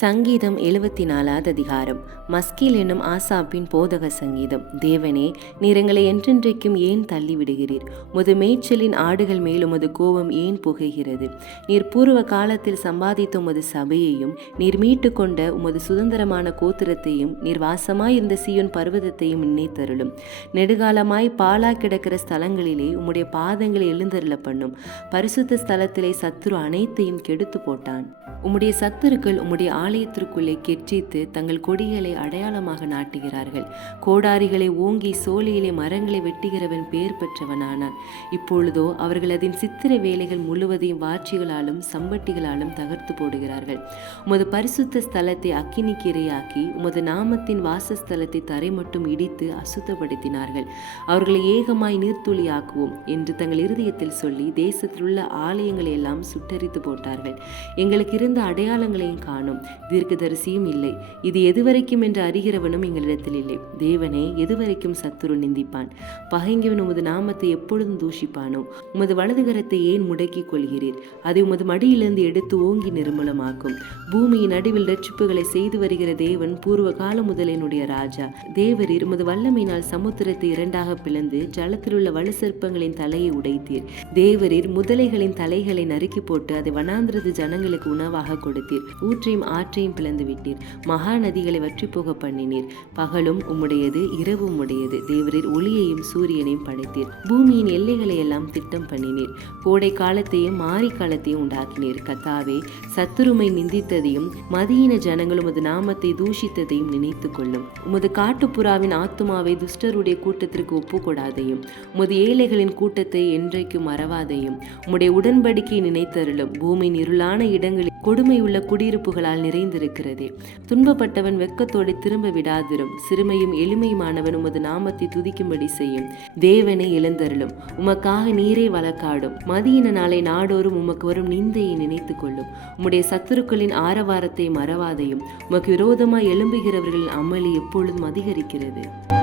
சங்கீதம் எழுபத்தி நாலாவது அதிகாரம். மஸ்கில் என்னும் ஆசாப்பின் போதக சங்கீதம். தேவனே நீர் எங்களை என்றென்றைக்கும் ஏன் தள்ளிவிடுகிறீர்? முது மேய்ச்சலின் ஆடுகள் மேல் உமது கோபம் ஏன் புகைகிறது? நீர் பூர்வ காலத்தில் சம்பாதித்த உமது சபையையும் நீர் மீட்டு கொண்ட உமது சுதந்திரமான கோத்திரத்தையும் நீர் வாசமாயிருந்த சீயோன் பர்வதத்தையும் நினைத்தருளும். நெடுகாலமாய் பாலா கிடக்கிற ஸ்தலங்களிலே உம்முடைய பாதங்களை எழுந்தருள பண்ணும் பரிசுத்த ஸ்தலத்திலே சத்துரு அனைத்தையும் கெடுத்து போட்டான். உம்முடைய சத்துருக்கள் உம்முடைய ஆலயத்திற்குள்ளே கெட்சித்து தங்கள் கொடிகளை அடையாளமாக நாட்டுகிறார்கள். கோடாரிகளை ஓங்கி சோலையிலே மரங்களை வெட்டுகிறவன் பேர் பெற்றவனானான். இப்பொழுதோ அவர்கள் அதன் சித்திர வேலைகள் முழுவதையும் வாட்சிகளாலும் சம்பட்டிகளாலும் தகர்த்து போடுகிறார்கள். உமது பரிசுத்த ஸ்தலத்தை அக்கினிக்கு இரையாக்கி உமது நாமத்தின் வாசஸ்தலத்தை தரை மட்டும் இடித்து அசுத்தப்படுத்தினார்கள். அவர்களை ஏகமாய் நீர்த்துளியாக்குவோம் என்று தங்கள் இருதயத்தில் சொல்லி தேசத்திலுள்ள ஆலயங்களை எல்லாம் சுட்டரித்து போட்டார்கள். எங்களுக்கு இருந்த அடையாளங்களையும் காணும். தீர்க்கதரிசியும் இல்லை. இது எதுவரைக்கும் என்று அறிகிறவனும் எங்களிடத்தில் இல்லை. தேவனே எதுவரைக்கும் சத்துரு நிந்திப்பான். பகைங்கவன் உமது நாமத்தை எப்பொழுதும் தூஷிப்பானோ? உமது வலதுகரத்தை ஏன் முடக்கிக் கொள்கிறீர்? அதை உமது மடியிலிருந்து எடுத்து ஓங்கி நிர்மூலமாக்கும். பூமியின் நடுவில் ரட்சிப்புகளை செய்து வருகிற தேவன் பூர்வ காலம் முதல் என்னுடைய ராஜா. தேவரீர் உமது வல்லமையினால் சமுத்திரத்தை இரண்டாக பிளந்து ஜலத்தில் உள்ள வலு வலுசற்பங்களின் தலையை உடைத்தீர். தேவரீர் முதலைகளின் தலைகளை நறுக்கி போட்டு அதை வனாந்திரது ஜனங்களுக்கு உணவாக கொடுத்தீர். ஊற்றையும் ஆற்றையும் பிளந்து விட்டீர். மகா நதிகளை வற்றி போக பண்ணினீர். பகலும் உம்முடையது இரவும் உம்முடையது தேவரீர் ஒளியையும் சூரியனையும் படைத்தீர். பூமியின் எல்லைகளை எல்லாம் திட்டம் பண்ணினீர். கோடை காலத்தையும் மாரி காலத்தையும் உண்டாக்கினீர். கத்தாவே சத்துருமை நிந்தித்ததையும் மதியின ஜனங்களும் உமது நாமத்தை தூஷித்ததையும் நினைத்து கொள்ளும் உமது காட்டுப்புறாவின் ஆத்துமாவை துஷ்டருடைய கூட்டத்திற்கு ஒப்புக்கூடாதையும் உமது ஏழைகளின் கூட்டத்தை என்றைக்கு மறவாதையும் உம்முடைய உடன்படிக்கை நினைத்தருளும். பூமியின் இருளான இடங்களில் கொடுமையுள்ள குடியிருப்புகளால் நிறைந்திருக்கிறதே. துன்பப்பட்டவன் வெக்கத்தோடு திரும்ப விடாதிரும். சிறுமையும் எளிமையுமானவன் உமது நாமத்தை துதிக்கும்படி செய்யும். தேவனை எழுந்தருளும். உமக்காக நீரே வழக்காடும். மதியின நாளை நாடோறும் உமக்கு வரும் நிந்தையை நினைத்து கொள்ளும். உம்முடைய சத்துருக்களின் ஆரவாரத்தை மறவாதையும். உமக்கு விரோதமாய் எழும்புகிறவர்களின் அமளி எப்பொழுதும் அதிகரிக்கிறது.